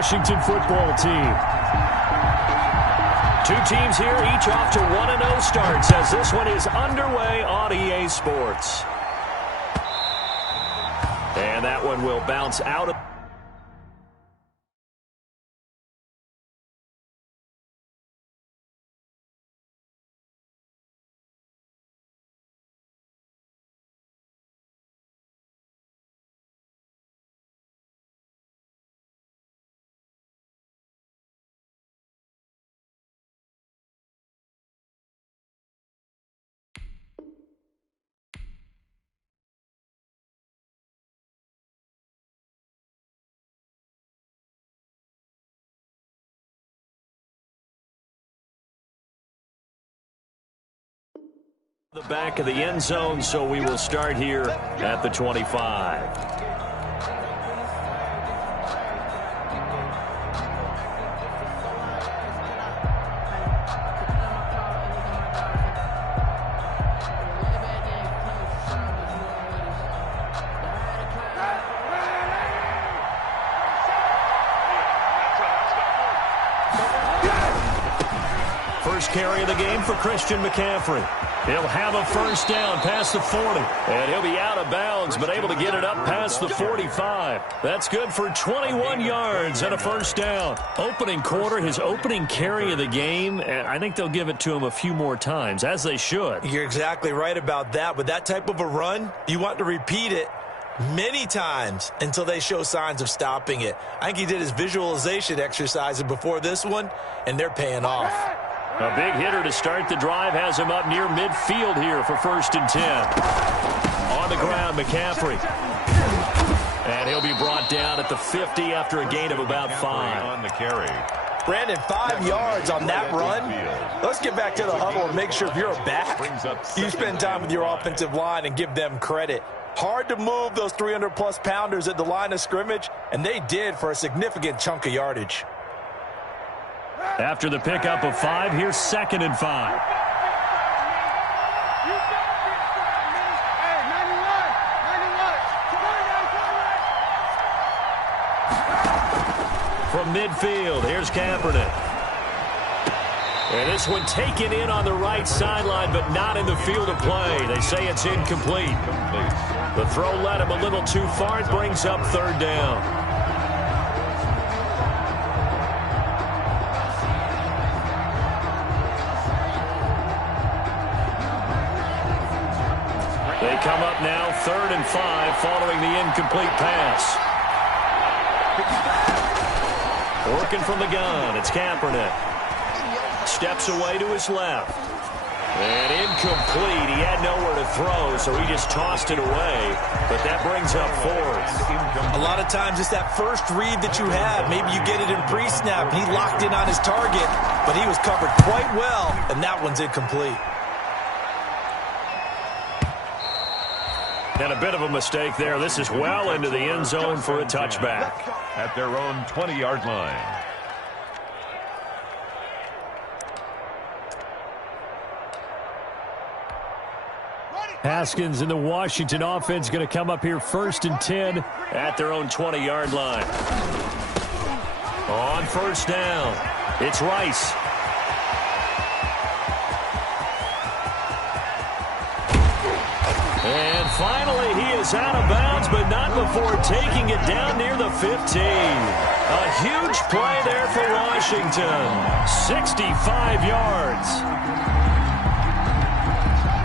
Washington football team. Two teams here, each off to 1-0 starts as this one is underway on EA Sports. And that one will bounce out of the back of the end zone, so we will start here at the 25. First carry of the game for Christian McCaffrey. He'll have a first down past the 40. And he'll be out of bounds, but able to get it up past the 45. That's good for 21 yards and a first down. Opening quarter, his opening carry of the game, and I think they'll give it to him a few more times, as they should. You're exactly right about that. With that type of a run, you want to repeat it many times until they show signs of stopping it. I think he did his visualization exercises before this one, and they're paying off. A big hitter to start the drive has him up near midfield here for 1st and 10. On the ground, McCaffrey. And he'll be brought down at the 50 after a gain of about 5. On the carry. Brandon, 5 yards on that run. Let's get back to the huddle and make sure if you're a back, you spend time with your offensive line and give them credit. Hard to move those 300-plus pounders at the line of scrimmage, and they did for a significant chunk of yardage. After the pickup of 5, here's 2nd and 5. From midfield, here's Kaepernick. And this one taken in on the right sideline, but not in the field of play. They say it's incomplete. The throw led him a little too far. It brings up 3rd down. They come up now 3rd and 5 following the incomplete pass. Working from the gun, it's Kaepernick. Steps away to his left. And incomplete. He had nowhere to throw, so he just tossed it away. But that brings up 4th. A lot of times it's that first read that you have. Maybe you get it in pre-snap, and he locked in on his target. But he was covered quite well, and that one's incomplete. And a bit of a mistake there. This is well into the end zone for a touchback. At their own 20-yard line. Haskins and the Washington offense going to come up here 1st and 10 at their own 20-yard line. On 1st down, it's Rice. And finally, he is out of bounds, but not before taking it down near the 15. A huge play there for Washington. 65 yards.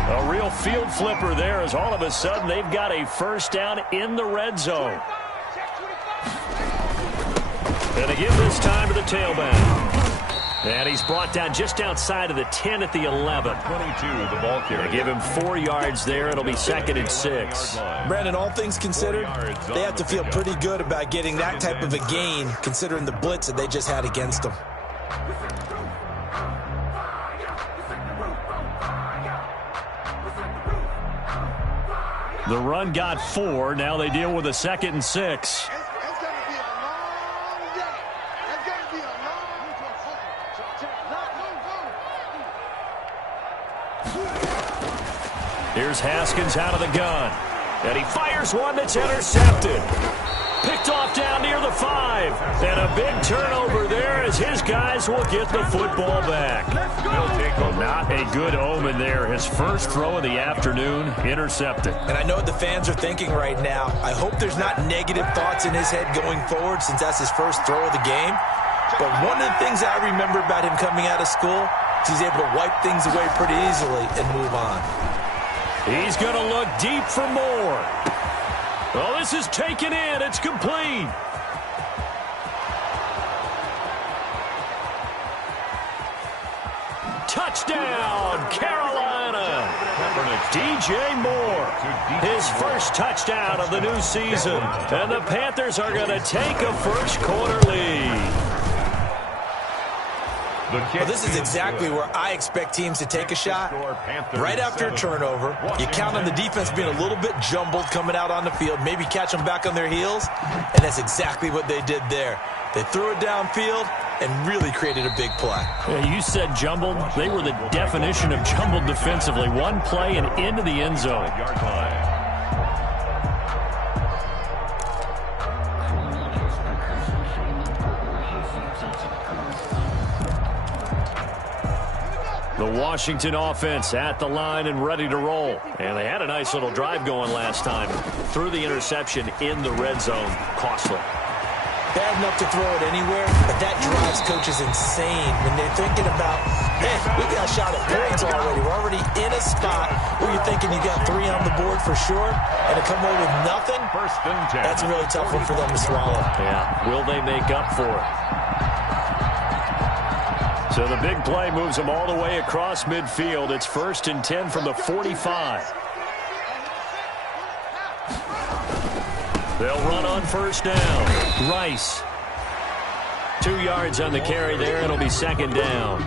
A real field flipper there as all of a sudden they've got a first down in the red zone. And again this time to the tailback. And he's brought down just outside of the 10 at the 11. 22, the ball carrier. They give him 4 yards there. It'll be 2nd and 6. Brandon, all things considered, they have to feel pretty good about getting that type of a gain, considering the blitz that they just had against them. The run got 4. Now they deal with a 2nd and 6. Here's Haskins out of the gun. And he fires one that's intercepted. Picked off down near the 5. And a big turnover there as his guys will get the football back. Well, not a good omen there. His first throw of the afternoon, intercepted. And I know what the fans are thinking right now. I hope there's not negative thoughts in his head going forward since that's his first throw of the game. But one of the things I remember about him coming out of school is he's able to wipe things away pretty easily and move on. He's going to look deep for more. Well, this is taken in. It's complete. Touchdown, Carolina. DJ Moore, his first touchdown of the new season. And the Panthers are going to take a first quarter lead. Well, this is exactly where I expect teams to take a shot. Right after a turnover, you count on the defense being a little bit jumbled coming out on the field, maybe catch them back on their heels, and that's exactly what they did there. They threw it downfield and really created a big play. Yeah, you said jumbled. They were the definition of jumbled defensively. One play and into the end zone. The Washington offense at the line and ready to roll. And they had a nice little drive going last time. Threw the interception in the red zone. Costly. Bad enough to throw it anywhere, but that drives coaches insane when they're thinking about, hey, we got a shot at points already. We're already in a spot where you're thinking you got 3 on the board for sure, and to come away with nothing, that's a really tough one for them to swallow. Yeah, will they make up for it? So the big play moves them all the way across midfield. It's 1st and 10 from the 45. They'll run on first down. Rice. 2 yards on the carry there. It'll be 2nd down.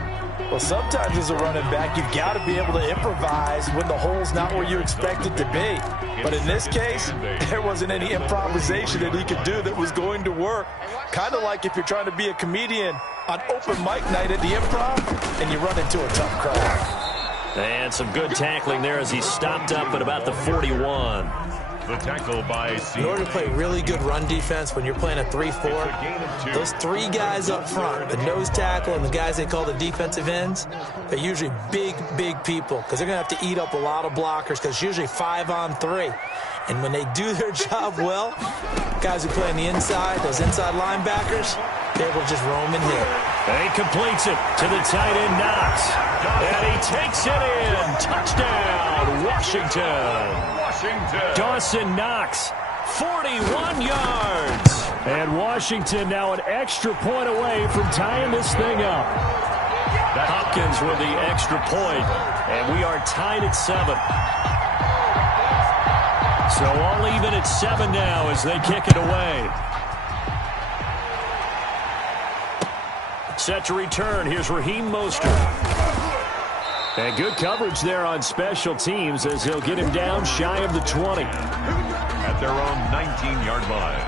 Well, sometimes as a running back, you've got to be able to improvise when the hole's not where you expect it to be. But in this case, there wasn't any improvisation that he could do that was going to work. Kind of like if you're trying to be a comedian on open mic night at the Improv and you run into a tough crowd. And some good tackling there as he stopped up at about the 41. The tackle by In order to play really good run defense when you're playing a 3-4, those 3 guys up front, the nose tackle and the guys they call the defensive ends, they're usually big, big people because they're going to have to eat up a lot of blockers because it's usually 5 on 3. And when they do their job well, guys who play on the inside, those inside linebackers, they're able to just roam in here. And he completes it to the tight end, Knox. And he takes it in. Touchdown, Washington. Dawson Knox, 41 yards. And Washington now an extra point away from tying this thing up. Hopkins with the extra point, and we are tied at 7. So all even at 7 now as they kick it away. Set to return. Here's Raheem Mostert. And good coverage there on special teams as he'll get him down shy of the 20. At their own 19-yard line.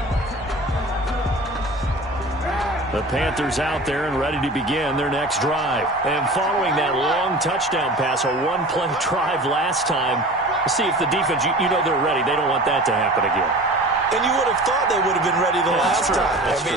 The Panthers out there and ready to begin their next drive. And following that long touchdown pass, a one-play drive last time, see if the defense, you know they're ready. They don't want that to happen again. And you would have thought they would have been ready the last time.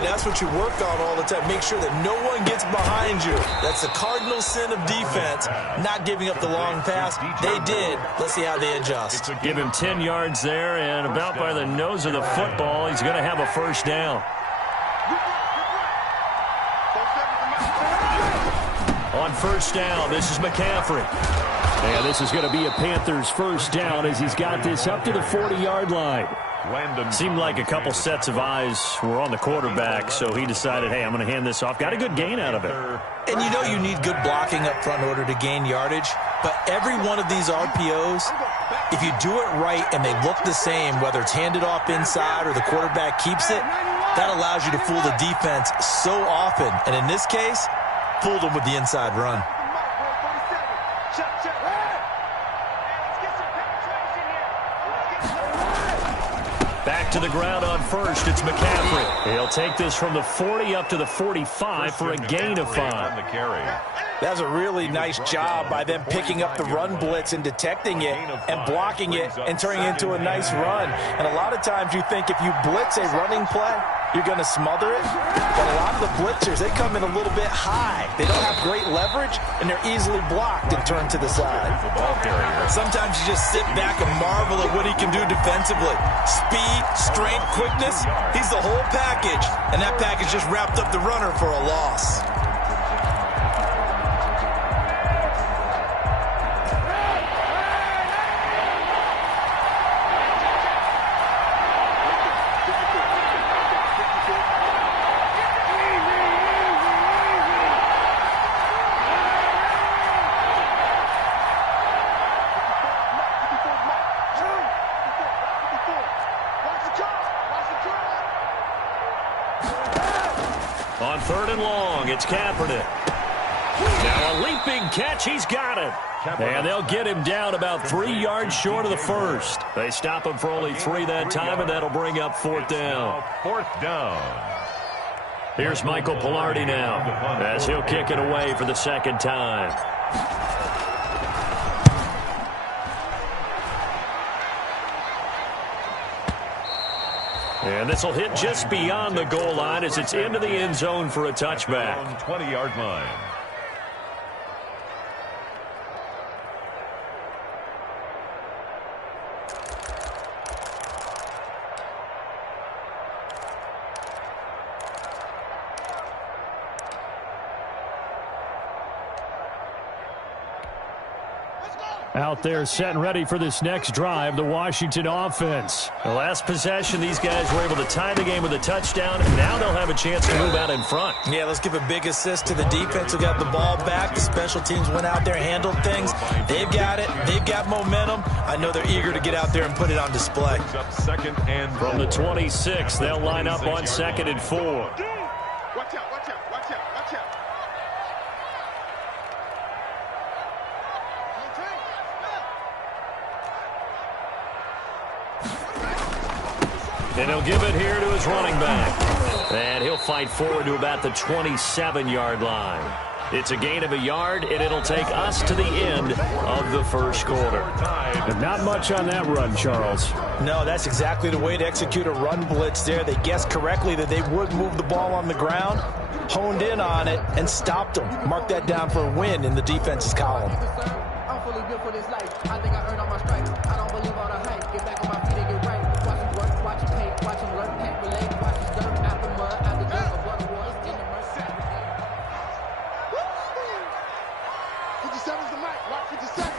That's what you work on all the time. Make sure that no one gets behind you. That's the cardinal sin of defense, not giving up the long pass. They did. Let's see how they adjust. Give him 10 yards there, and about by the nose of the football, he's going to have a first down. On first down, this is McCaffrey. And this is going to be a Panthers first down as he's got this up to the 40-yard line. Seemed like a couple sets of eyes were on the quarterback, so he decided, hey, I'm going to hand this off. Got a good gain out of it. And you know you need good blocking up front in order to gain yardage, but every one of these RPOs, if you do it right and they look the same, whether it's handed off inside or the quarterback keeps it, that allows you to fool the defense so often. And in this case, fooled them with the inside run. to the ground on first. It's McCaffrey. He'll take this from the 40 up to the 45 for a gain of 5. That's a really nice job by them picking up the run blitz and detecting it and blocking it and turning it into a nice run. And a lot of times you think if you blitz a running play, you're going to smother it. But a lot of the blitzers, they come in a little bit high. They don't have great leverage, and they're easily blocked and turned to the side. Sometimes you just sit back and marvel at what he can do defensively. Speed, strength, quickness, he's the whole package. And that package just wrapped up the runner for a loss. On 3rd and long, it's Kaepernick. Now a leaping catch, he's got it. And they'll get him down about 3 yards short of the first. They stop him for only 3 that time, and that'll bring up 4th down. 4th down. Here's Michael Pilardi now, as he'll kick it away for the 2nd time. And this will hit just beyond the goal line as it's into the end zone for a touchback. 20-yard line. Out there set and ready for this next drive, the Washington offense. The last possession, these guys were able to tie the game with a touchdown, and now they'll have a chance to move out in front. Yeah, let's give a big assist to the defense who got the ball back. The special teams went out there, handled things. They've got it. They've got momentum. I know they're eager to get out there and put it on display. From the 26, they'll line up on 2nd and 4. Watch out, watch out, watch out, watch out. And he'll give it here to his running back. And he'll fight forward to about the 27-yard line. It's a gain of a yard, and it'll take us to the end of the first quarter. But not much on that run, Charles. No, that's exactly the way to execute a run blitz there. They guessed correctly that they would move the ball on the ground, honed in on it, and stopped them. Mark that down for a win in the defense's column. I'm fully built for this life. I think I earned all my stripes. I don't believe all the hype. Get back on my feet and get right. Watch him work, watch him paint, watch him learn, can't relate. Watch his dirt after mud, after dirt, of water wars in the mercy. 57's the mic. Watch 57.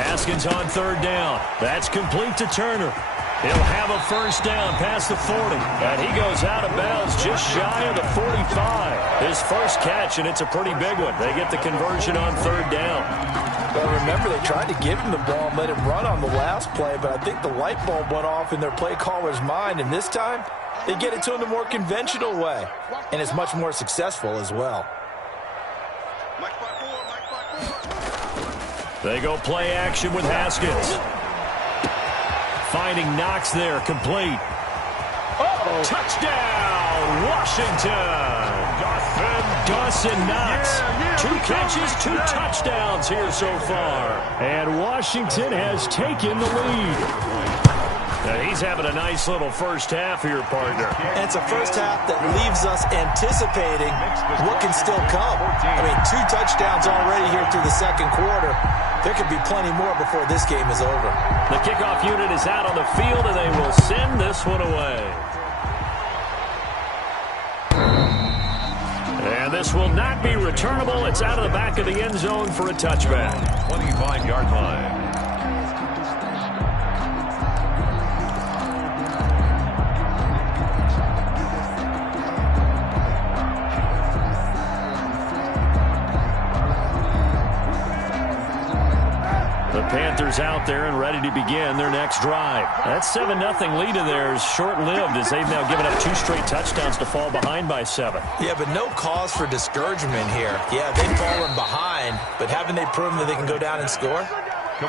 Haskins on 3rd down. That's complete to Turner. He'll have a first down past the 40. And he goes out of bounds just shy of the 45. His first catch, and it's a pretty big one. They get the conversion on 3rd down. Well, remember, they tried to give him the ball and let him run on the last play, but I think the light bulb went off in their play caller's mind, and this time they get it to him the more conventional way, and it's much more successful as well. They go play action with Haskins. Finding Knox there, complete. Touchdown, Washington. Dawson Knox. 2 catches, 2 touchdowns here so far. And Washington has taken the lead. And he's having a nice little first half here, partner. And it's a first half that leaves us anticipating what can still come. I mean, 2 touchdowns already here through the second quarter. There could be plenty more before this game is over. The kickoff unit is out on the field, and they will send this one away. And this will not be returnable. It's out of the back of the end zone for a touchback. 25-yard line. Panthers out there and ready to begin their next drive. That 7-0 lead of theirs short-lived as they've now given up 2 straight touchdowns to fall behind by 7. Yeah, but no cause for discouragement here. Yeah, they've fallen behind, but haven't they proven that they can go down and score?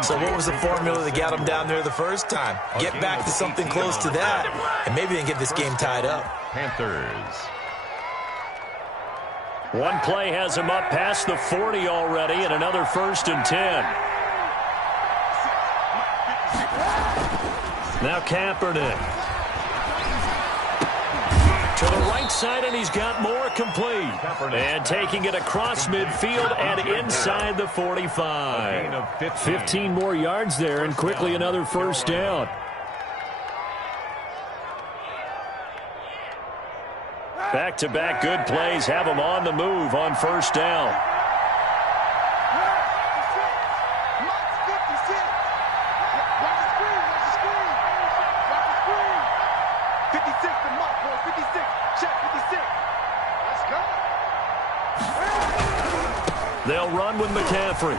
So what was the formula that got them down there the first time? Get back to something close to that, and maybe they can get this game tied up. Panthers. One play has him up past the 40 already, and another 1st and 10. Now Kaepernick. To the right side, and he's got more complete. And taking it across midfield and inside the 45. 15 more yards there, and quickly another 1st down. Back-to-back good plays have him on the move on 1st down. They'll run with McCaffrey.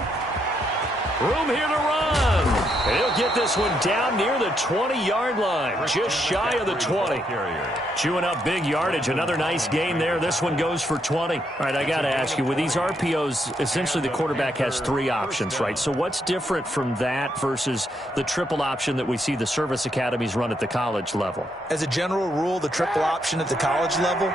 Room here to run. And he'll get this one down near the 20-yard line, just shy of the 20. Chewing up big yardage. Another nice gain there. This one goes for 20. All right, I got to ask you, with these RPOs, essentially the quarterback has 3 options, right? So what's different from that versus the triple option that we see the service academies run at the college level? As a general rule, the triple option at the college level,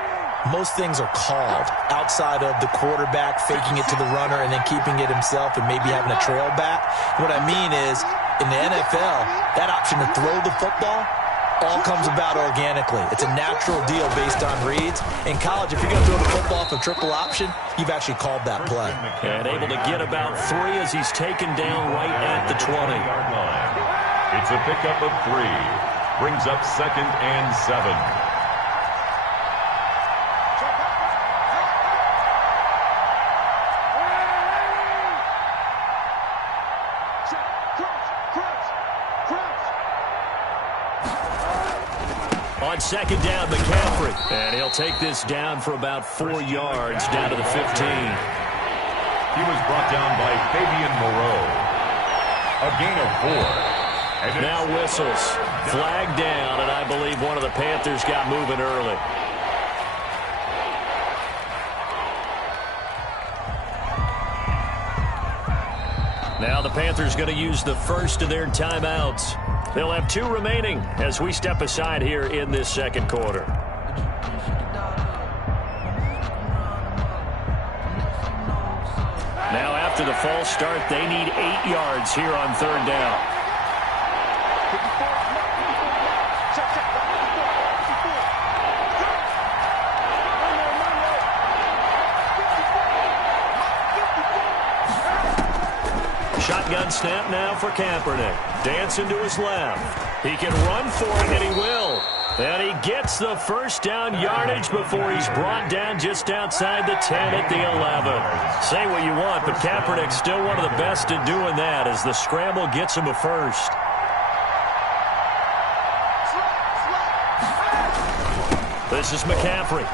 most things are called outside of the quarterback faking it to the runner and then keeping it himself and maybe having a trail back. What I mean is, in the NFL, that option to throw the football all comes about organically. It's a natural deal based on reads. In college, if you're going to throw the football off a triple option, you've actually called that play. And able to get about 3 as he's taken down right at the 20-yard line. It's a pickup of 3. Brings up 2nd and 7. On 2nd down, McCaffrey. And he'll take this down for about 4 yards down to the 15. He was brought down by Fabian Moreau. A gain of 4. And now whistles. Flag down, and I believe one of the Panthers got moving early. Now the Panthers going to use the first of their timeouts. They'll have 2 remaining as we step aside here in this 2nd quarter. Now after the false start, they need 8 yards here on 3rd down. Shotgun snap now for Kaepernick. Dancing to his left. He can run for it, and he will. And he gets the 1st down yardage before he's brought down just outside the 10 at the 11. Say what you want, but Kaepernick's still one of the best at doing that as the scramble gets him a 1st. This is McCaffrey.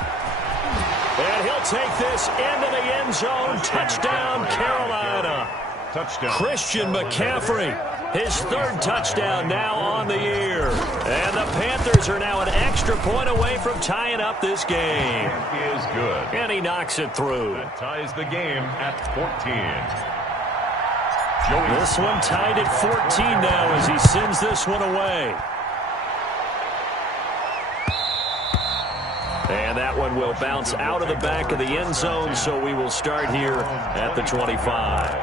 And he'll take this into the end zone. Touchdown, Carolina. Touchdown. Christian McCaffrey, his 3rd touchdown now on the year. And the Panthers are now an extra point away from tying up this game. Is good. And he knocks it through. That ties the game at 14. This one tied at 14 now as he sends this one away. And that one will bounce out of the back of the end zone, so we will start here at the 25.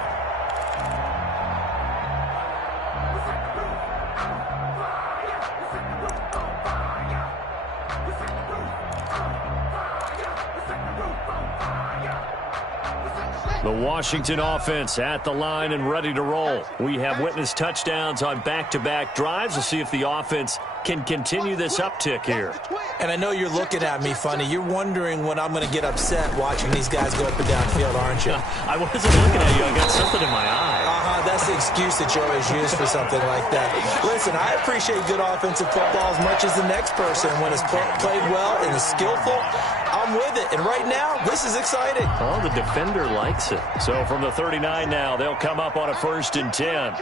The Washington offense at the line and ready to roll. We have witnessed touchdowns on back-to-back drives. We'll see if the offense can continue this uptick here. And I know you're looking at me funny. You're wondering when I'm going to get upset watching these guys go up and down field, aren't you? I wasn't looking at you. I got something in my eye. That's the excuse that you always use for something like that. Listen, I appreciate good offensive football as much as the next person. When it's played well and is skillful, I'm with it. And right now, this is exciting. Oh, the defender likes it. So from the 39 now, they'll come up on a 1st and 10.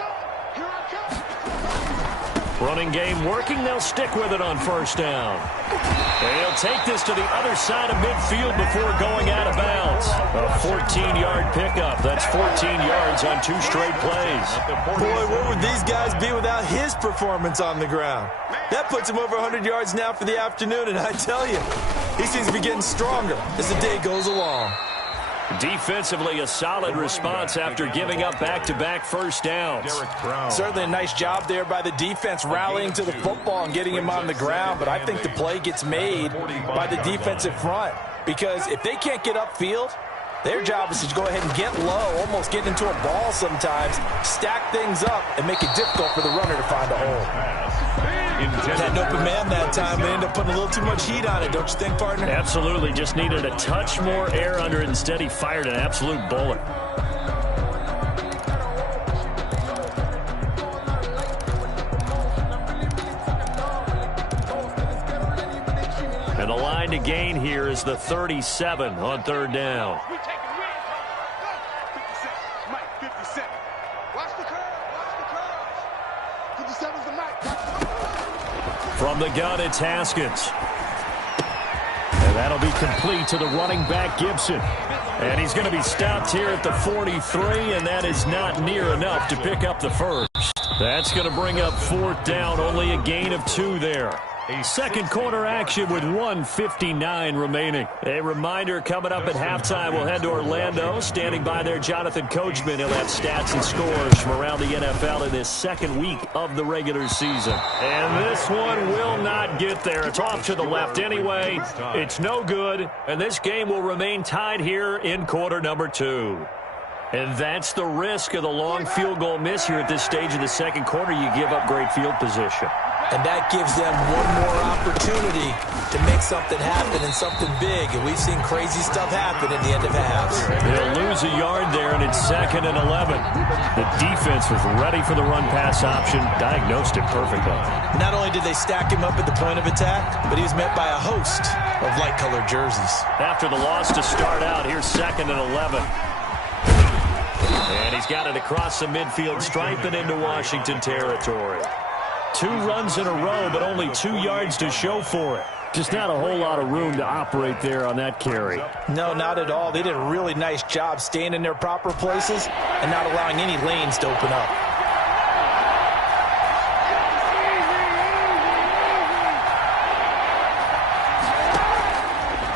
Running game working. They'll stick with it on first down. He'll take this to the other side of midfield before going out of bounds. A 14-yard pickup. That's 14 yards on 2 straight plays. Boy, where would these guys be without his performance on the ground? That puts him over 100 yards now for the afternoon, and I tell you, he seems to be getting stronger as the day goes along. Defensively, a solid response after giving up back-to-back first downs. Certainly a nice job there by the defense rallying to the football and getting him on the ground, but I think the play gets made by the defensive front because if they can't get upfield, their job is to go ahead and get low, almost get into a ball sometimes, stack things up, and make it difficult for the runner to find a hole. Had an open man that time, but ended up putting a little too much heat on it, don't you think, partner? Absolutely. Just needed a touch more air under it. Instead, he fired an absolute bullet. And the line to gain here is the 37 on third down. From the gun, it's Haskins. And that'll be complete to the running back, Gibson. And he's going to be stopped here at the 43, and that is not near enough to pick up the first. That's going to bring up fourth down, only a gain of 2 there. Second quarter action with 1:59 remaining. A reminder coming up at halftime, we'll head to Orlando. Standing by there, Jonathan Coachman. He'll have stats and scores from around the NFL in this second week of the regular season. And this one will not get there. It's off to the left anyway. It's no good. And this game will remain tied here in quarter number 2. And that's the risk of the long field goal miss here at this stage of the second quarter. You give up great field position. And that gives them one more opportunity to make something happen and something big. And we've seen crazy stuff happen at the end of halves. They'll lose a yard there, and it's 2nd and 11. The defense was ready for the run-pass option, diagnosed it perfectly. Not only did they stack him up at the point of attack, but he was met by a host of light-colored jerseys. After the loss to start out, here's 2nd and 11. And he's got it across the midfield stripe and into Washington territory. 2 runs in a row, but only 2 yards to show for it. Just not a whole lot of room to operate there on that carry. No, not at all. They did a really nice job staying in their proper places and not allowing any lanes to open up.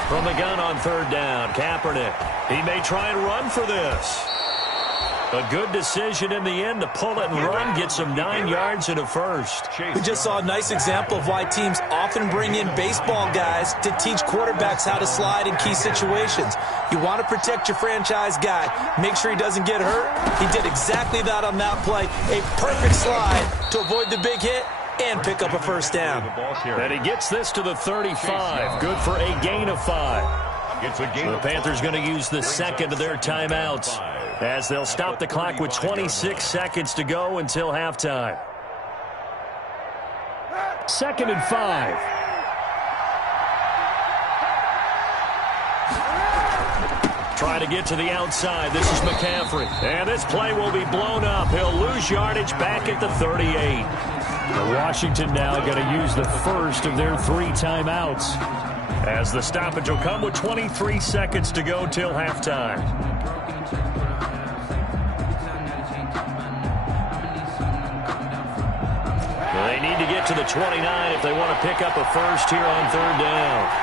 From the gun on third down, Kaepernick. He may try and run for this. A good decision in the end to pull it and run, gets him 9 yards and a first. We just saw a nice example of why teams often bring in baseball guys to teach quarterbacks how to slide in key situations. You want to protect your franchise guy. Make sure he doesn't get hurt. He did exactly that on that play. A perfect slide to avoid the big hit and pick up a first down. And he gets this to the 35. Good for a gain of 5. The Panthers going to use the second of their timeouts as they'll stop the clock with 26 seconds to go until halftime. 2nd and 5. Trying to get to the outside. This is McCaffrey. And this play will be blown up. He'll lose yardage back at the 38. Washington now going to use the first of their 3 timeouts, as the stoppage will come with 23 seconds to go till halftime. They need to get to the 29 if they want to pick up a first here on third down.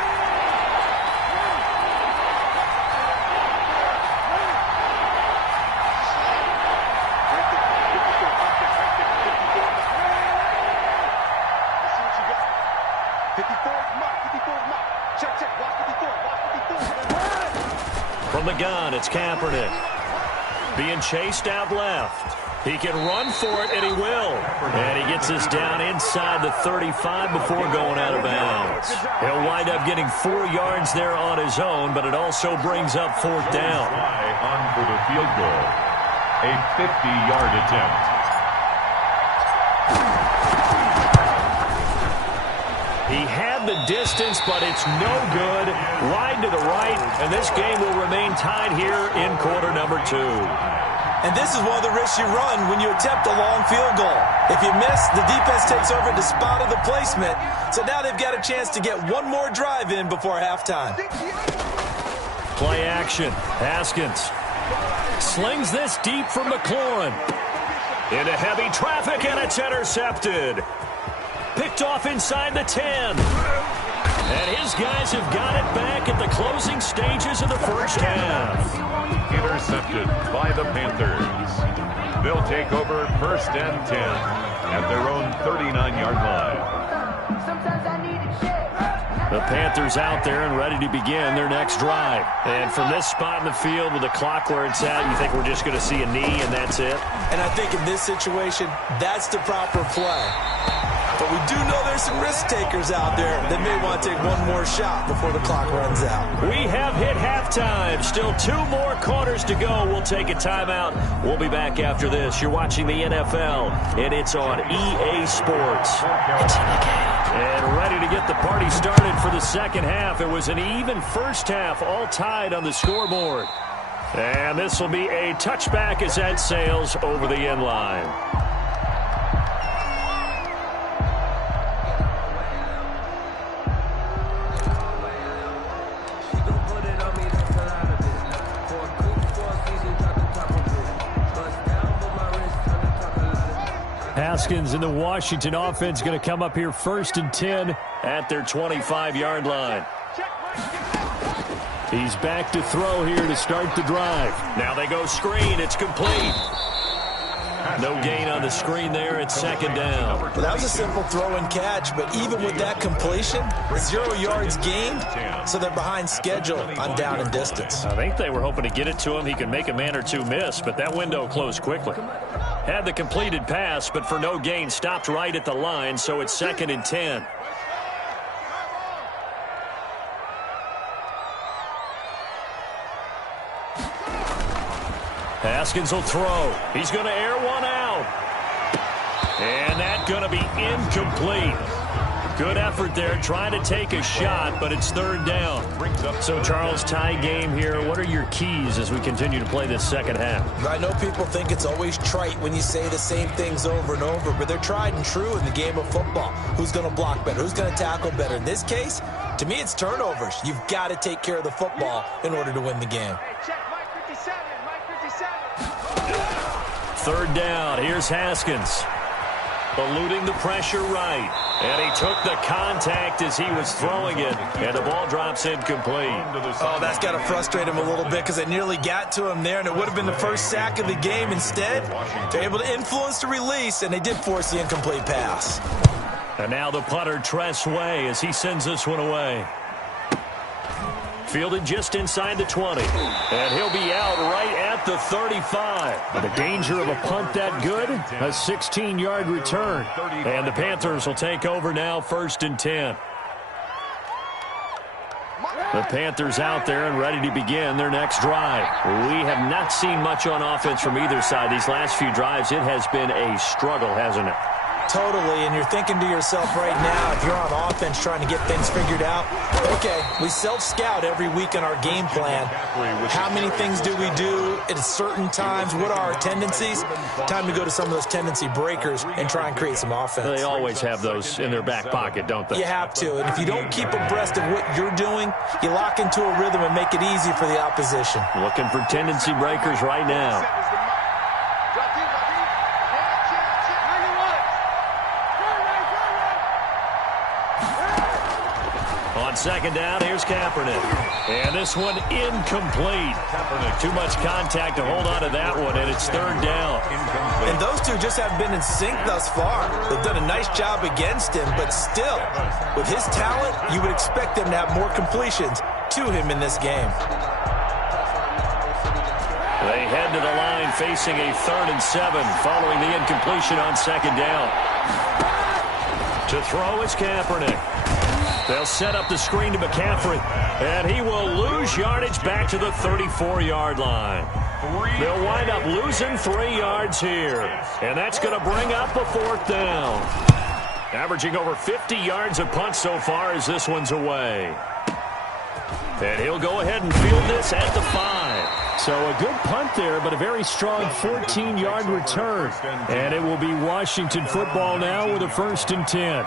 From the gun, it's Kaepernick. Being chased out left. He can run for it, and he will. And he gets us down inside the 35 before going out of bounds. He'll wind up getting 4 yards there on his own, but it also brings up fourth down. On for the field goal. A 50-yard attempt. He had the distance, but it's no good. Wide to the right, and this game will remain tied here in quarter number 2. And this is one of the risks you run when you attempt a long field goal. If you miss, the defense takes over and spotted the placement. So now they've got a chance to get one more drive in before halftime. Play action. Haskins slings this deep for McLaurin. Into heavy traffic, and it's intercepted. Picked off inside the 10. And his guys have got it back at the closing stages of the first half. Intercepted by the Panthers. They'll take over 1st and 10 at their own 39-yard line. The Panthers out there and ready to begin their next drive. And from this spot in the field with the clock where it's at, you think we're just going to see a knee and that's it? And I think in this situation, that's the proper play. But we do know there's some risk takers out there that may want to take one more shot before the clock runs out. We have hit halftime. Still 2 more quarters to go. We'll take a timeout. We'll be back after this. You're watching the NFL, and it's on EA Sports. It's in the game. And ready to get the party started for the second half. It was an even first half, all tied on the scoreboard. And this will be a touchback as that sails over the end line. Haskins and the Washington offense going to come up here 1st and 10 at their 25-yard line. He's back to throw here to start the drive. Now they go screen. It's complete. No gain on the screen there. It's 2nd down. Well, that was a simple throw and catch, but even with that completion, 0 yards gained, so they're behind schedule on down and distance. I think they were hoping to get it to him. He could make a man or two miss, but that window closed quickly. Had the completed pass, but for no gain, stopped right at the line, so it's 2nd and 10. Haskins will throw. He's going to air one out. And that's going to be incomplete. Good effort there, trying to take a shot, but it's 3rd down. So, Charles, tie game here. What are your keys as we continue to play this second half? I know people think it's always trite when you say the same things over and over, but they're tried and true in the game of football. Who's going to block better? Who's going to tackle better? In this case, to me, it's turnovers. You've got to take care of the football in order to win the game. 3rd down. Here's Haskins. Eluding the pressure right. And he took the contact as he was throwing it. And the ball drops incomplete. Oh, that's got to frustrate him a little bit because they nearly got to him there, and it would have been the first sack of the game. Instead, they're able to influence the release, and they did force the incomplete pass. And now the punter, Tress Way, as he sends this one away. Fielded just inside the 20. And he'll be out right at the 35. The danger of a punt that good? A 16-yard return. And the Panthers will take over now 1st and 10. The Panthers out there and ready to begin their next drive. We have not seen much on offense from either side. These last few drives, it has been a struggle, hasn't it? Totally, and you're thinking to yourself right now, if you're on offense trying to get things figured out, okay, we self-scout every week in our game plan. How many things do we do at certain times? What are our tendencies? Time to go to some of those tendency breakers and try and create some offense. They always have those in their back pocket, don't they? You have to, and if you don't keep abreast of what you're doing, you lock into a rhythm and make it easy for the opposition. Looking for tendency breakers right now. On 2nd down, here's Kaepernick. And this one incomplete. Too much contact to hold on to that one, and it's 3rd down. And those two just haven't been in sync thus far. They've done a nice job against him, but still, with his talent, you would expect them to have more completions to him in this game. They head to the line facing a 3rd and 7 following the incompletion on 2nd down. To throw is Kaepernick. They'll set up the screen to McCaffrey, and he will lose yardage back to the 34-yard line. They'll wind up losing 3 yards here, and that's going to bring up a 4th down. Averaging over 50 yards a punt so far as this one's away. And he'll go ahead and field this at the 5. So a good punt there, but a very strong 14-yard return. And it will be Washington football now with a 1st and 10.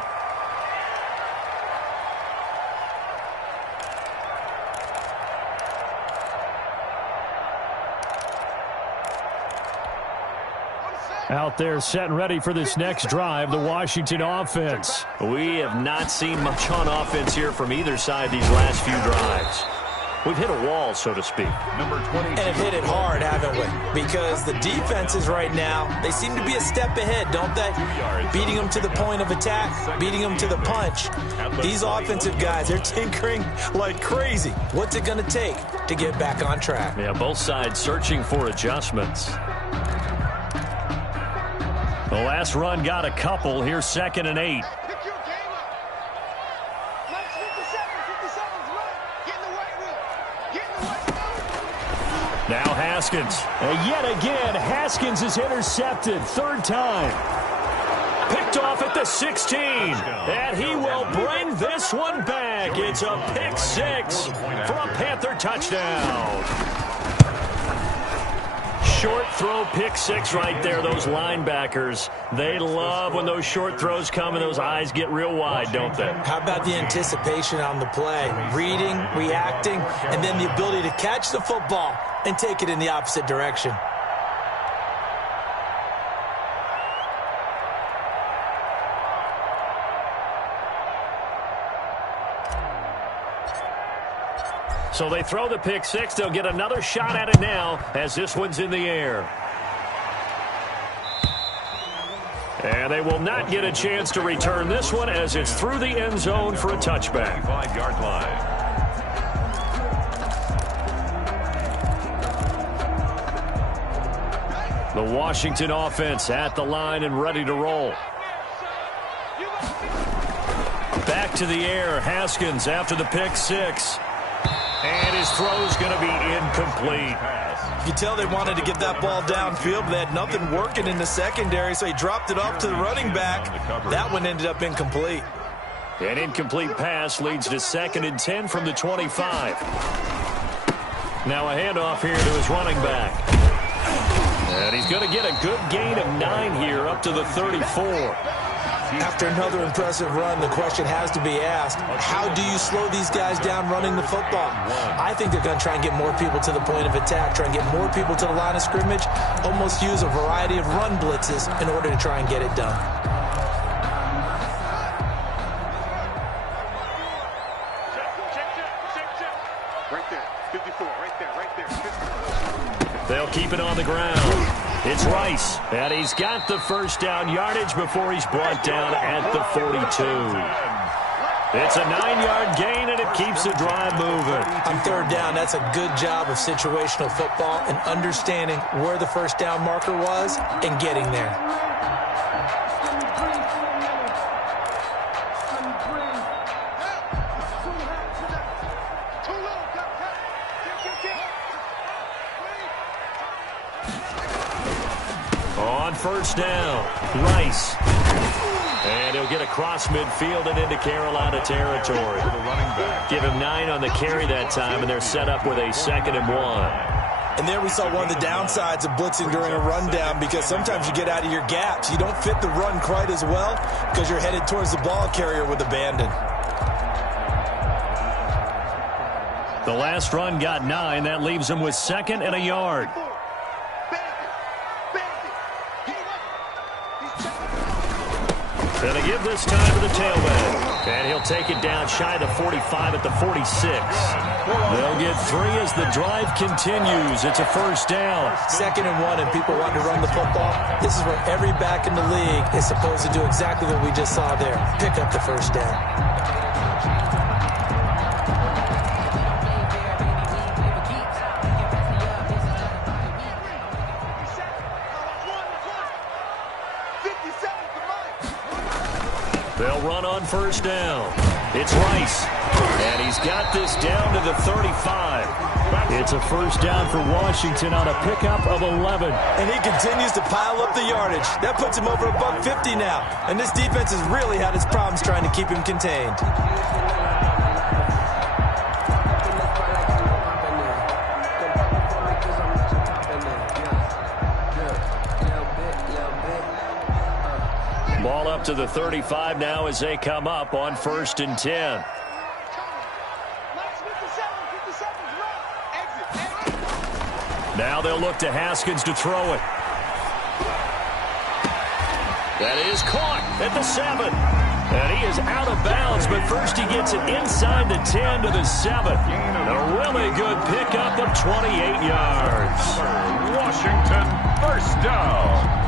Out there set and ready for this next drive, the Washington offense. We have not seen much on offense here from either side these last few drives. We've hit a wall, so to speak. Number 20. And have hit it hard, haven't we? Because the defenses right now, they seem to be a step ahead, don't they? Beating them to the point of attack, beating them to the punch. These offensive guys, they're tinkering like crazy. What's it going to take to get back on track? Yeah, both sides searching for adjustments. The last run got a couple. Here's 2nd and 8. Pick your game up. Let's 57's right. Get in the weight room. Get in the weight room. Now Haskins. And yet again, Haskins is intercepted. 3rd time. Picked off at the 16. And he will bring this one back. It's a pick 6 for a Panther touchdown. Short throw, pick 6 right there. Those linebackers, they love when those short throws come and those eyes get real wide, don't they? How about the anticipation on the play? Reading, reacting, and then the ability to catch the football and take it in the opposite direction. So they throw the pick 6. They'll get another shot at it now as this one's in the air. And they will not get a chance to return this one as it's through the end zone for a touchback. 5-yard line. The Washington offense at the line and ready to roll. Back to the air. Haskins after the pick 6. And his throw's going to be incomplete. You can tell they wanted to get that ball downfield, but they had nothing working in the secondary, so he dropped it off to the running back. That one ended up incomplete. An incomplete pass leads to 2nd and 10 from the 25. Now a handoff here to his running back. And he's going to get a good gain of 9 here up to the 34. After another impressive run, the question has to be asked, how do you slow these guys down running the football? I think they're going to try and get more people to the point of attack, try and get more people to the line of scrimmage, almost use a variety of run blitzes in order to try and get it done. Right there. 54. Right there. They'll keep it on the ground. It's Rice, and he's got the 1st down yardage before he's brought down at the 42. It's a 9-yard gain, and it keeps the drive moving. On 3rd down, that's a good job of situational football and understanding where the 1st down marker was and getting there. On 1st down, Rice. And he'll get across midfield and into Carolina territory. Give him 9 on the carry that time, and they're set up with a 2nd and 1. And there we saw one of the downsides of blitzing during a rundown, because sometimes you get out of your gaps. You don't fit the run quite as well because you're headed towards the ball carrier with abandon. The last run got 9. That leaves him with 2nd and a yard. Gonna give this time to the tailback. And he'll take it down shy of the 45 at the 46. They'll get 3 as the drive continues. It's a 1st down. 2nd and 1, and people want to run the football. This is where every back in the league is supposed to do exactly what we just saw there. Pick up the 1st down. They'll run on 1st down. It's Rice. And he's got this down to the 35. It's a 1st down for Washington on a pickup of 11. And he continues to pile up the yardage. That puts him over $150 now. And this defense has really had its problems trying to keep him contained. Ball up to the 35 now as they come up on 1st and 10. Now they'll look to Haskins to throw it. That is caught at the 7. And he is out of bounds, but first he gets it inside the 10 to the 7. A really good pickup of 28 yards. Washington, first down.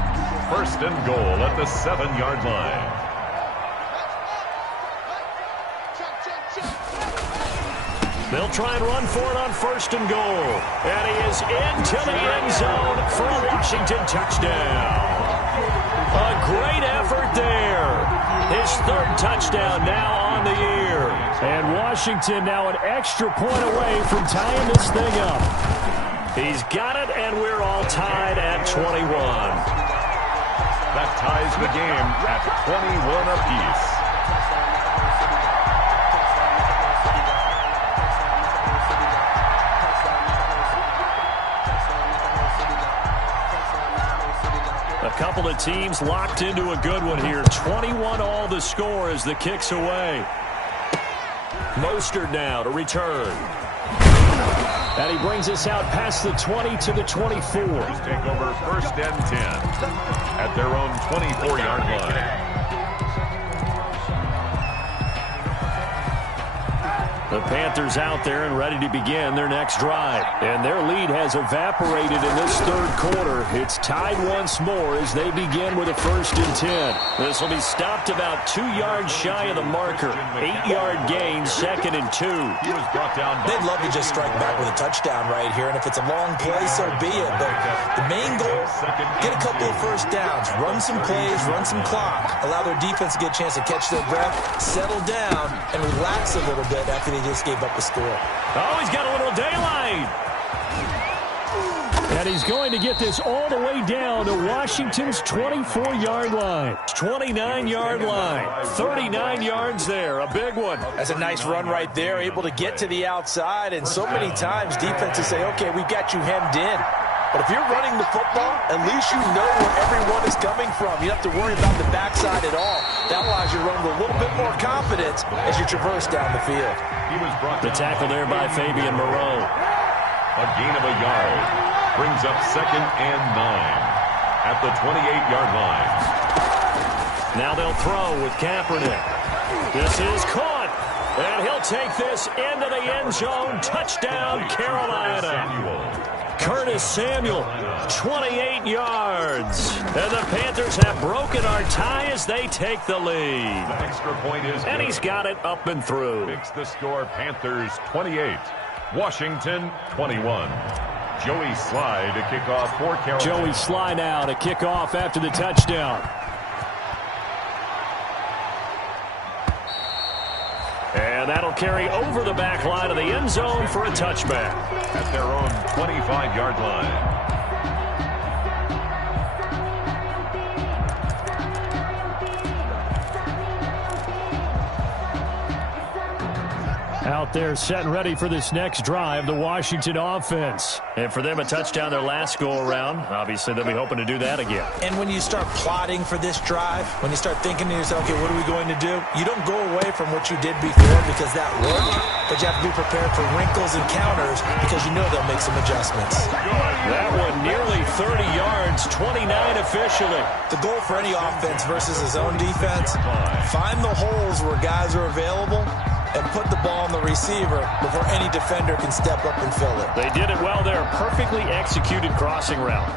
1st and goal at the 7-yard line. They'll try and run for it on 1st and goal. And he is into the end zone for a Washington touchdown. A great effort there. His 3rd touchdown now on the year. And Washington now an extra point away from tying this thing up. He's got it, and we're all tied at 21. That ties the game at 21 apiece. A couple of teams locked into a good one here. 21 all the score as the kick's away. Mostert now to return. And he brings us out past the 20 to the 24. Take over 1st and 10 at their own 24-yard line. The Panthers out there and ready to begin their next drive. And their lead has evaporated in this 3rd quarter. It's tied once more as they begin with a 1st and 10. This will be stopped about 2 yards shy of the marker. 8-yard gain, 2nd and 2. He was brought down. They'd love to just strike back with a touchdown right here, and if it's a long play, so be it. But the main goal, get a couple of 1st downs, run some plays, run some clock, allow their defense to get a chance to catch their breath, settle down, and relax a little bit after they just gave up the score. Oh, he's got a little daylight. And he's going to get this all the way down to Washington's 24-yard line. 29-yard line. 39 yards there. A big one. That's a nice run right there, able to get to the outside. And so many times defenses say, okay, we've got you hemmed in. But if you're running the football, at least you know where everyone is coming from. You don't have to worry about the backside at all. That allows you to run with a little bit more confidence as you traverse down the field. The tackle there by Fabian Moreau. A gain of a yard. Brings up 2nd and 9 at the 28-yard line. Now they'll throw with Kaepernick. This is caught. And he'll take this into the end zone. Touchdown, Carolina. Curtis Samuel, 28 yards. And the Panthers have broken our tie as they take the lead. The extra point is and he's got it up and through. Makes the score Panthers 28, Washington 21. Joey Sly to kick off for Carolina. Joey Sly now to kick off after the touchdown. And that'll carry over the back line of the end zone for a touchback. At their own 25-yard line. Out there set and ready for this next drive, the Washington offense. And for them, a touchdown their last go-around. Obviously, they'll be hoping to do that again. And when you start plotting for this drive, when you start thinking to yourself, okay, what are we going to do? You don't go away from what you did before because that worked, but you have to be prepared for wrinkles and counters because you know they'll make some adjustments. That one nearly 30 yards, 29 officially. The goal for any offense versus his own defense, find the holes where guys are available and put the ball on the receiver before any defender can step up and fill it. They did it well there. Perfectly executed crossing route.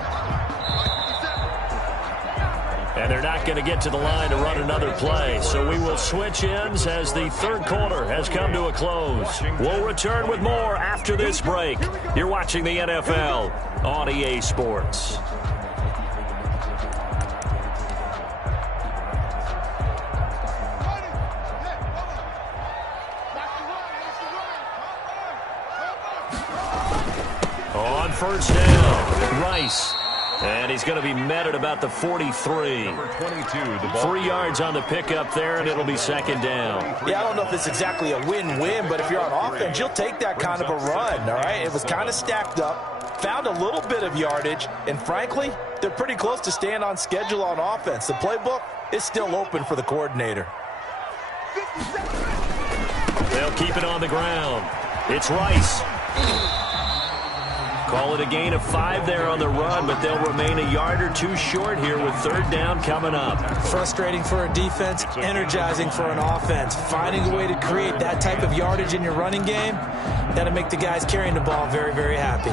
And they're not going to get to the line to run another play. So we will switch ends as the 3rd quarter has come to a close. We'll return with more after this break. You're watching the NFL on EA Sports. On 1st down, Rice. And he's going to be met at about the 43. Number 22, the ball. 3 yards on the pickup there, and it'll be 2nd down. Yeah, I don't know if it's exactly a win-win, but if you're on offense, you'll take that kind of a run, all right? It was kind of stacked up, found a little bit of yardage, and frankly, they're pretty close to staying on schedule on offense. The playbook, it's still open for the coordinator. They'll keep it on the ground. It's Rice. Call it a gain of 5 there on the run, but they'll remain a yard or 2 short here with 3rd down coming up. Frustrating for a defense, energizing for an offense. Finding a way to create that type of yardage in your running game, that'll make the guys carrying the ball very, very happy.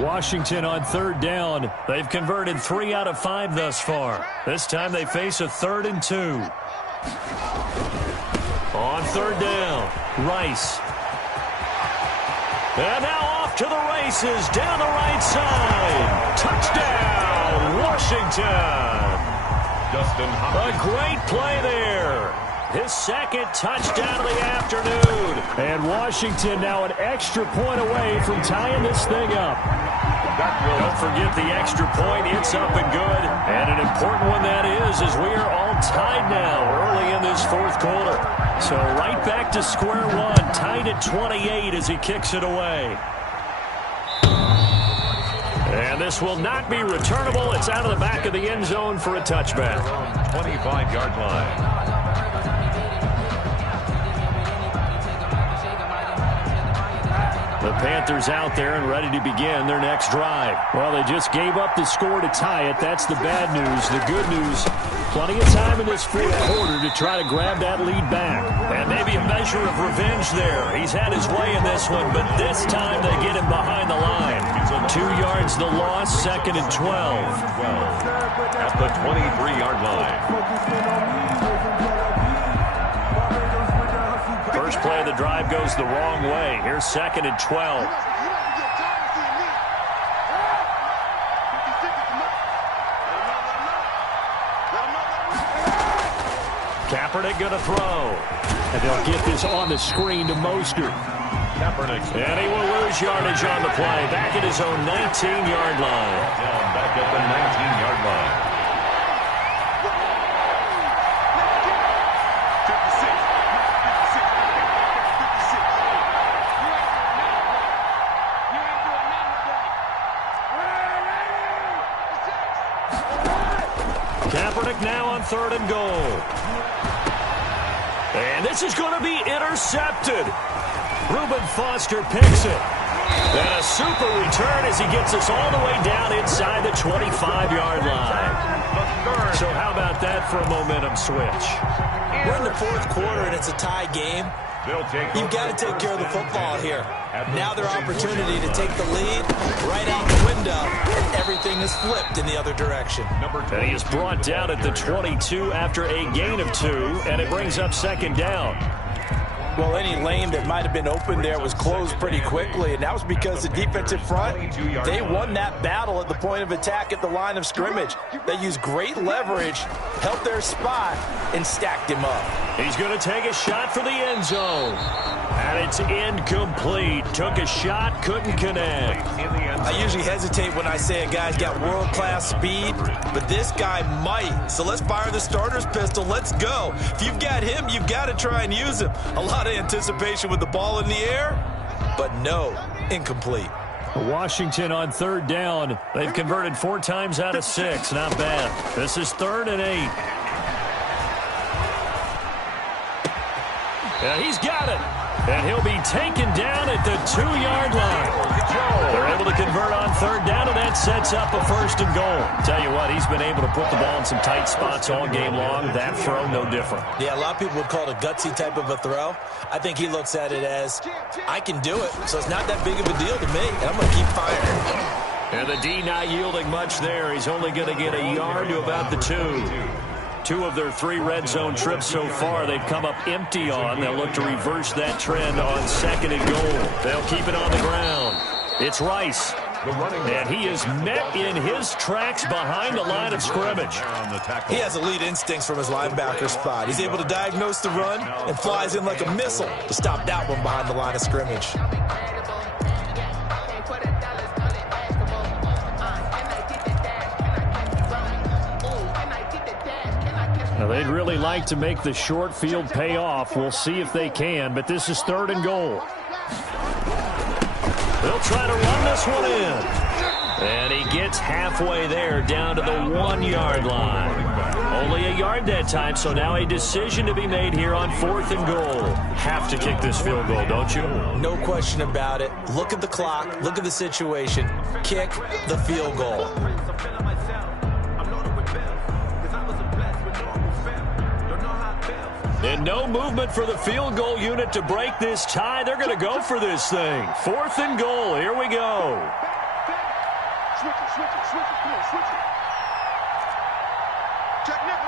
Washington on 3rd down. They've converted 3 out of 5 thus far. This time they face a 3rd and 2. On 3rd down, Rice. And now off to the races down the right side. Touchdown, Washington. Justin Hopkins. A great play there. His 2nd touchdown of the afternoon. And Washington now an extra point away from tying this thing up. Don't forget the extra point. It's up and good. And an important one that is, as we are all tied now early in this 4th quarter. So right back to square one, tied at 28 as he kicks it away. And this will not be returnable. It's out of the back of the end zone for a touchback. 25-yard line. The Panthers out there and ready to begin their next drive. Well, they just gave up the score to tie it. That's the bad news. The good news, plenty of time in this 4th quarter to try to grab that lead back. And maybe a measure of revenge there. He's had his way in this one, but this time they get him behind the line. 2 yards the loss, 2nd and 12. At the 23-yard line. First play of the drive goes the wrong way. Here's 2nd and 12. Kaepernick going to throw. And they'll get this on the screen to Mostert. Kaepernick. And he will lose yardage on the play. Back at his own 19-yard line. Down back at the 19-yard line. Kaepernick now on 3rd and goal. And this is going to be intercepted. Reuben Foster picks it. And a super return as he gets us all the way down inside the 25-yard line. So how about that for a momentum switch? We're in the 4th quarter, and it's a tie game. You've got to take care of the football here. Now their opportunity to take the lead right out the window, and everything is flipped in the other direction. And he is brought down at the 22 after a gain of 2, and it brings up 2nd down. Well, any lane that might have been open there was closed pretty quickly, and that was because the defensive front, they won that battle at the point of attack at the line of scrimmage. They used great leverage, held their spot, and stacked him up. He's going to take a shot for the end zone. And it's incomplete. Took a shot, couldn't connect. I usually hesitate when I say a guy's got world-class speed, but this guy might. So let's fire the starter's pistol. Let's go. If you've got him, you've got to try and use him. A lot of anticipation with the ball in the air, but no, incomplete. Washington on 3rd down. They've converted 4 times out of 6. Not bad. This is 3rd and 8. And he's got it. And he'll be taken down at the 2-yard line. They're able to convert on 3rd down, and that sets up a 1st and goal. Tell you what, he's been able to put the ball in some tight spots all game long. That throw, no different. Yeah, a lot of people would call it a gutsy type of a throw. I think he looks at it as, I can do it, so it's not that big of a deal to me, and I'm going to keep firing. And the D not yielding much there. He's only going to get a yard to about the 2. 2 of their 3 red zone trips so far they've come up empty on. They'll look to reverse that trend on 2nd and goal. They'll keep it on the ground. It's Rice. And he is met in his tracks behind the line of scrimmage. He has elite instincts from his linebacker spot. He's able to diagnose the run and flies in like a missile to stop that one behind the line of scrimmage. Now, they'd really like to make the short field pay off. We'll see if they can, but this is 3rd and goal. They'll try to run this one in. And he gets halfway there, down to the 1-yard line. Only a yard that time, so now a decision to be made here on 4th and goal. Have to kick this field goal, don't you? No question about it. Look at the clock. Look at the situation. Kick the field goal. And no movement for the field goal unit to break this tie. They're going to go for this thing. 4th and goal. Here we go. Switch it. Come on, switch it. Check nickel.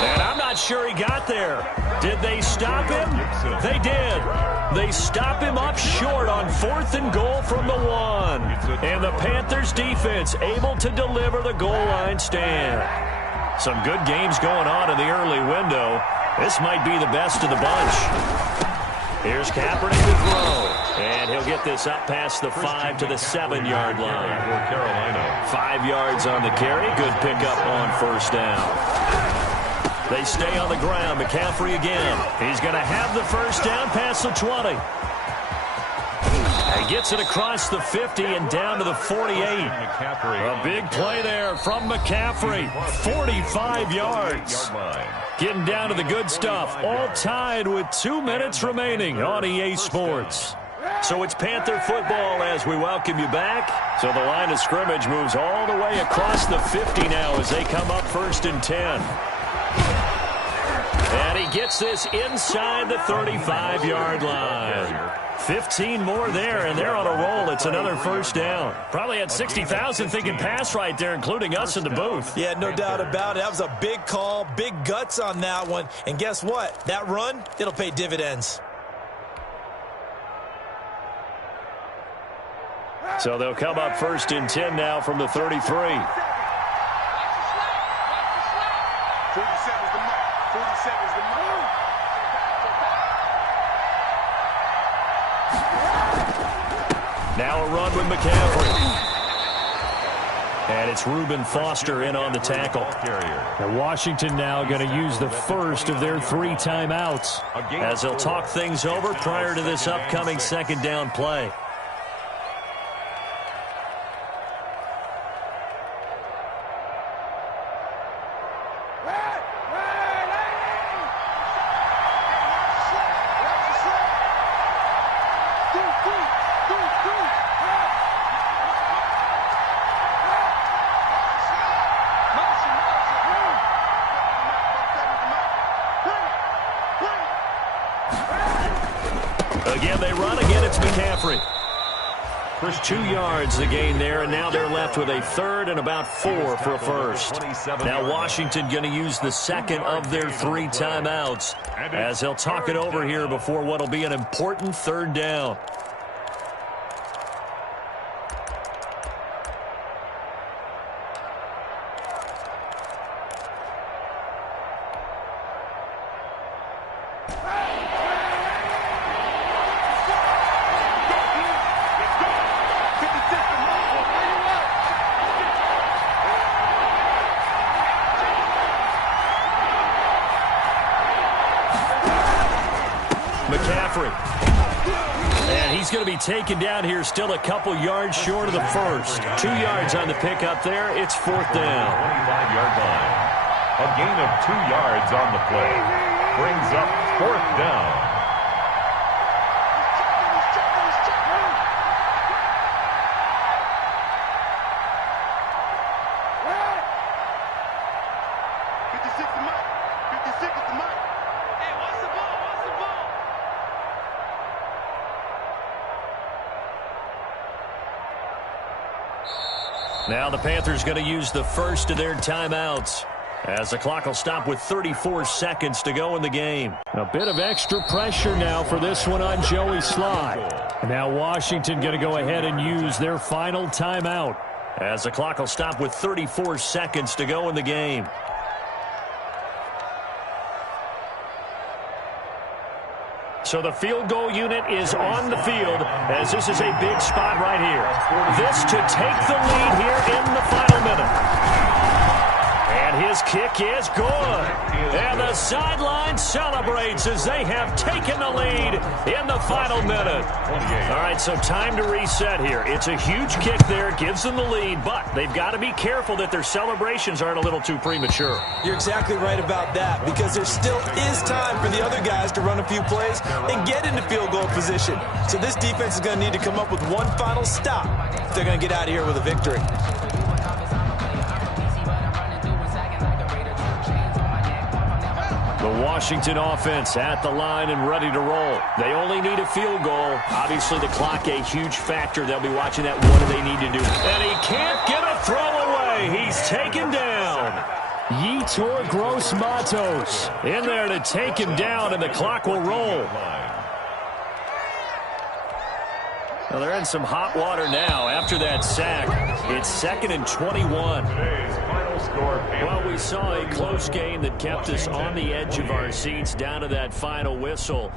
And I'm not sure he got there. Did they stop him? They did. They stop him up short on 4th and goal from the 1. And the Panthers defense able to deliver the goal line stand. Some good games going on in the early window. This might be the best of the bunch. Here's Kaepernick to throw. And he'll get this up past the 5 to the 7-yard line. For Carolina. 5 yards on the carry. Good pickup on 1st down. They stay on the ground. McCaffrey again. He's going to have the 1st down past the 20. He gets it across the 50 and down to the 48. A big play there from McCaffrey. 45 yards. Getting down to the good stuff. All tied with 2 minutes remaining on EA Sports. So it's Panther football as we welcome you back. So the line of scrimmage moves all the way across the 50 now as they come up 1st and 10. And he gets this inside the 35-yard line. 15 more there, and they're on a roll. It's another 1st down. Probably had 60,000 thinking pass right there, including us in the booth. Yeah, no doubt about it. That was a big call, big guts on that one. And guess what? That run, it'll pay dividends. So they'll come up 1st and 10 now from the 33. 47's the mark. 47's the mark. Now a run with McCaffrey. And it's Reuben Foster in on the tackle. And Washington now going to use the first of their 3 timeouts. As they'll talk things over prior to this upcoming 2nd down play. Again, they run. Again, it's McCaffrey. 2 yards the gain there, and now they're left with a 3rd and about 4 for a 1st. Now Washington going to use the 2nd of their 3 timeouts as they'll talk it over here before what will be an important 3rd down. McCaffrey. And he's going to be taken down here still a couple yards short of the 1st. 2 yards on the pickup there. It's 4th down. 25-yard line. A gain of 2 yards on the play. Brings up 4th down. Now the Panthers going to use the first of their timeouts as the clock will stop with 34 seconds to go in the game. A bit of extra pressure now for this one on Joey Sly. And now Washington going to go ahead and use their final timeout as the clock will stop with 34 seconds to go in the game. So the field goal unit is on the field as this is a big spot right here. This to take the lead here in the final minute. And his kick is good. And the sideline celebrates as they have taken the lead in the final minute. All right, so time to reset here. It's a huge kick there, gives them the lead, but they've got to be careful that their celebrations aren't a little too premature. You're exactly right about that, because there still is time for the other guys to run a few plays and get into field goal position. So this defense is going to need to come up with one final stop if they're going to get out of here with a victory. The Washington offense at the line and ready to roll. They only need a field goal. Obviously, the clock a huge factor. They'll be watching that. What do they need to do? And he can't get a throw away. He's taken down. Yetur Gross-Matos In there to take him down, and the clock will roll. Well, they're in some hot water now after that sack. It's 2nd and 21. Well, we saw a close game that kept us on the edge of our seats down to that final whistle.